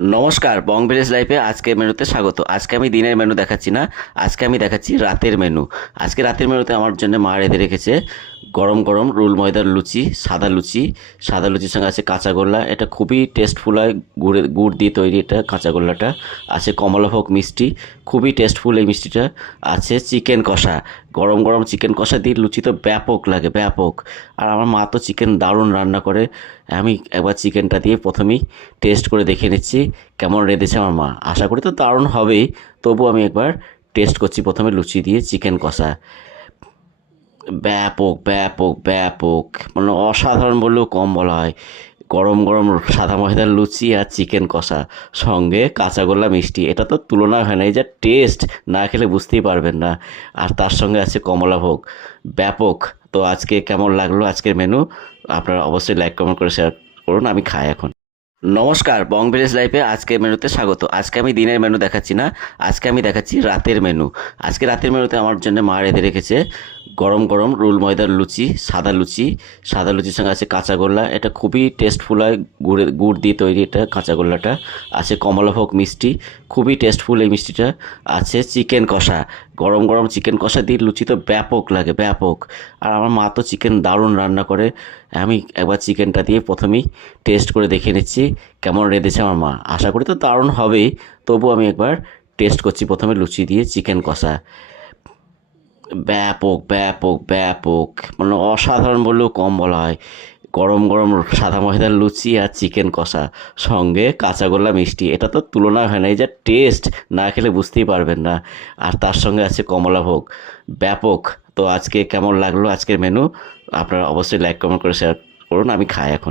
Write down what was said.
নমস্কার, বং ভিলেজ লাইফে আজকের মেনুতে স্বাগত। আজকে আমি দিনের মেনু দেখাচ্ছি না, আজকে আমি দেখাচ্ছি রাতের মেনু। আজকে রাতের মেনুতে আমার জন্য মা রেঁধে রেখেছে গরম গরম রুল ময়দার লুচি, সাদা লুচির সঙ্গে আছে কাঁচাগোল্লা। এটা খুবই টেস্টফুল হয়, গুড় দিয়ে তৈরি এটা কাঁচাগোল্লাটা। আছে কমলাভোগ মিষ্টি, খুবই টেস্টফুল এই মিষ্টিটা। আছে চিকেন কষা, গরম গরম চিকেন কষা দিয়ে লুচি তো ব্যাপক লাগে, ব্যাপক। আর আমার মা তো চিকেন দারুণ রান্না করে। আমি একবার চিকেনটা দিয়ে প্রথমেই টেস্ট করে দেখে নিচ্ছি কেমন রেঁধেছে আমার মা। আশা করি তো দারুণ হবেই, তবু আমি একবার টেস্ট করছি প্রথমে লুচি দিয়ে চিকেন কষা। ব্যাপক ব্যাপক ব্যাপক, মানে অসাধারণ বললেও কম বলা হয়। গরম গরম সাদা ময়দার লুচি আর চিকেন কষা, সঙ্গে কাঁচাগোল্লা মিষ্টি, এটা তো তুলনা হয় না। এই যা টেস্ট, না খেলে বুঝতেই পারবেন না। আর তার সঙ্গে আছে কমলাভোগ, ব্যাপক। তো আজকে কেমন লাগলো আজকের মেনু, আপনারা অবশ্যই লাইক কমেন্ট করে শেয়ার করুন। আমি খাই এখন। নমস্কার, বং ভিলেজ লাইফে আজকের মেনুতে স্বাগত। আজকে আমি দিনের মেনু দেখাচ্ছি না, আজকে আমি দেখাচ্ছি রাতের মেনু। আজকে রাতের মেনুতে আমার জন্য মা রেঁধে রেখেছে গরম গরম রুল ময়দার লুচি, সাদা লুচির সঙ্গে আছে কাঁচাগোল্লা। এটা খুবই টেস্টফুল হয়, গুড় দিয়ে তৈরি এটা কাঁচাগোল্লাটা। আছে কমলাভোগ মিষ্টি, খুবই টেস্টফুল এই মিষ্টিটা। আছে চিকেন কষা, গরম গরম চিকেন কষা দিয়ে লুচি তো ব্যাপক লাগে, ব্যাপক। আর আমার মা তো চিকেন দারুণ রান্না করে। আমি একবার চিকেনটা দিয়ে প্রথমেই টেস্ট করে দেখে নিচ্ছি কেমন রেঁধেছে আমার মা। আশা করি তো দারুণ হবেই, তবু আমি একবার টেস্ট করছি প্রথমে লুচি দিয়ে চিকেন কষা। ব্যাপক ব্যাপক ব্যাপক, মানে অসাধারণ বললেও কম বলা হয়। গরম গরম সাদা ময়দার লুচি আর চিকেন কষা, সঙ্গে কাঁচাগোল্লা মিষ্টি, এটা তো তুলনা হয় না। এই যা টেস্ট, না খেলে বুঝতেই পারবেন না। আর তার সঙ্গে আছে কমলাভোগ, ব্যাপক। তো আজকে কেমন লাগলো আজকের মেনু, আপনারা অবশ্যই লাইক কমেন্ট করে শেয়ার করুন। আমি খাই এখন।